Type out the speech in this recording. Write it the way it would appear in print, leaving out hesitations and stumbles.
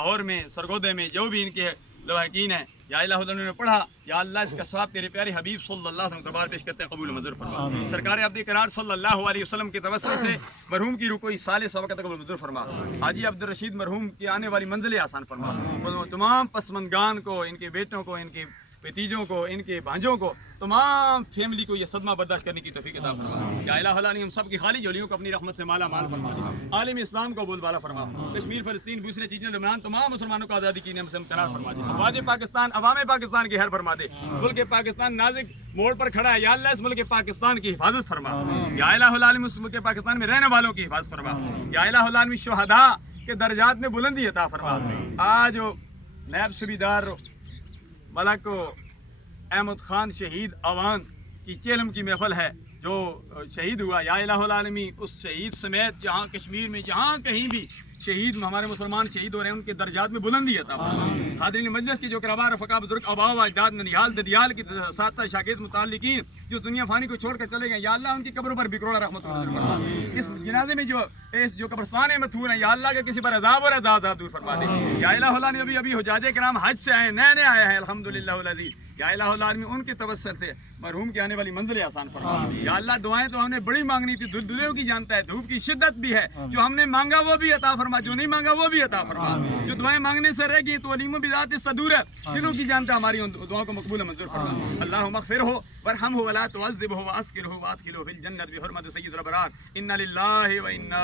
لاہور میں سرگودے میں جو بھی ان کے لواحقین ہیں یا الہ انہوں نے پڑھا یا اللہ اس کا ثواب تیرے پیارے حبیب صلی اللہ علیہ وسلم دربار پیش کرتے ہیں قبول منظور فرما سرکار عبد کرار صلی اللہ علیہ وسلم کے توسل سے مرحوم کی روح کو اس سال ثواب قبول منظور فرما حاجی عبد الرشید مرحوم کی آنے والی منزلیں آسان فرما تمام پسماندگان کو ان کے بیٹوں کو ان کے بھتیجوں کو ان کے بھانجوں کو تمام فیملی کو یہ صدمہ برداشت کرنے کی توفیق عطا فرما یا الہ العالمین ہم سب کی خالی جولیوں کو اپنی رحمت سے مالا مال فرما عالم اسلام کو بول بالا فرما کشمیر فلسطین دوسرے چیزیں درمیان تمام مسلمانوں کو آزادی کی نعمت سے امتناع فرما دے افواج پاکستان عوام پاکستان کی خیر فرما دے ملک پاکستان نازک موڑ پر کھڑا ہے یا اللہ اس ملک پاکستان کی حفاظت فرما یا الہ العالمین اس ملک پاکستان میں رہنے والوں کی حفاظت فرما یا الہ العالمین شہداء کے درجات میں بلندی عطا فرما آج نائب صوبیدار ملک احمد خان شہید اوان کی چیلم کی محفل ہے جو شہید ہوا یا الہ العالمین اس شہید سمیت جہاں کشمیر میں جہاں کہیں بھی شہید ہمارے مسلمان شہید ہو رہے ہیں ان کے درجات میں بلندی عطا فرما حاضرین مجلس کی جو کربا رفقا بزرگ آبا و اجداد ننیال ددیال کی ساتھ شاگرد متعلقین جو دنیا فانی کو چھوڑ کر چلے گئے یا اللہ ان کی قبروں پر بکروڑا رحمت فرما اس جنازے میں جو قبرستان مدفون ہیں یا اللہ کے کسی پر عذاب اور عذاب دور فرما دے یا الہ العالمین ابھی حجاج کرام حج سے آئے نئے آئے ہیں الحمدللہ العزیز یا الہ العالمین ان کے توسل سے مرحوم کے آنے والی منزلیں آسان فرما یا اللہ دعائیں تو ہم نے بڑی مانگنی تھی دلدلیوں کی جانتا ہے دھوپ کی شدت بھی ہے جو ہم نے مانگا وہ بھی عطا فرما جو نہیں مانگا وہ بھی عطا فرما جو دعائیں مانگنے سے رہ گئی تو علیم بذات الصدور دلوں کی جانتا ہماری ان دعاؤں کو مقبول منظور فرما اللہم اغفرہ وارحمہ ولا تعذبہ واسکنہ وادخلہ فی الجنۃ بحرمت سید الابرار انا للہ و انا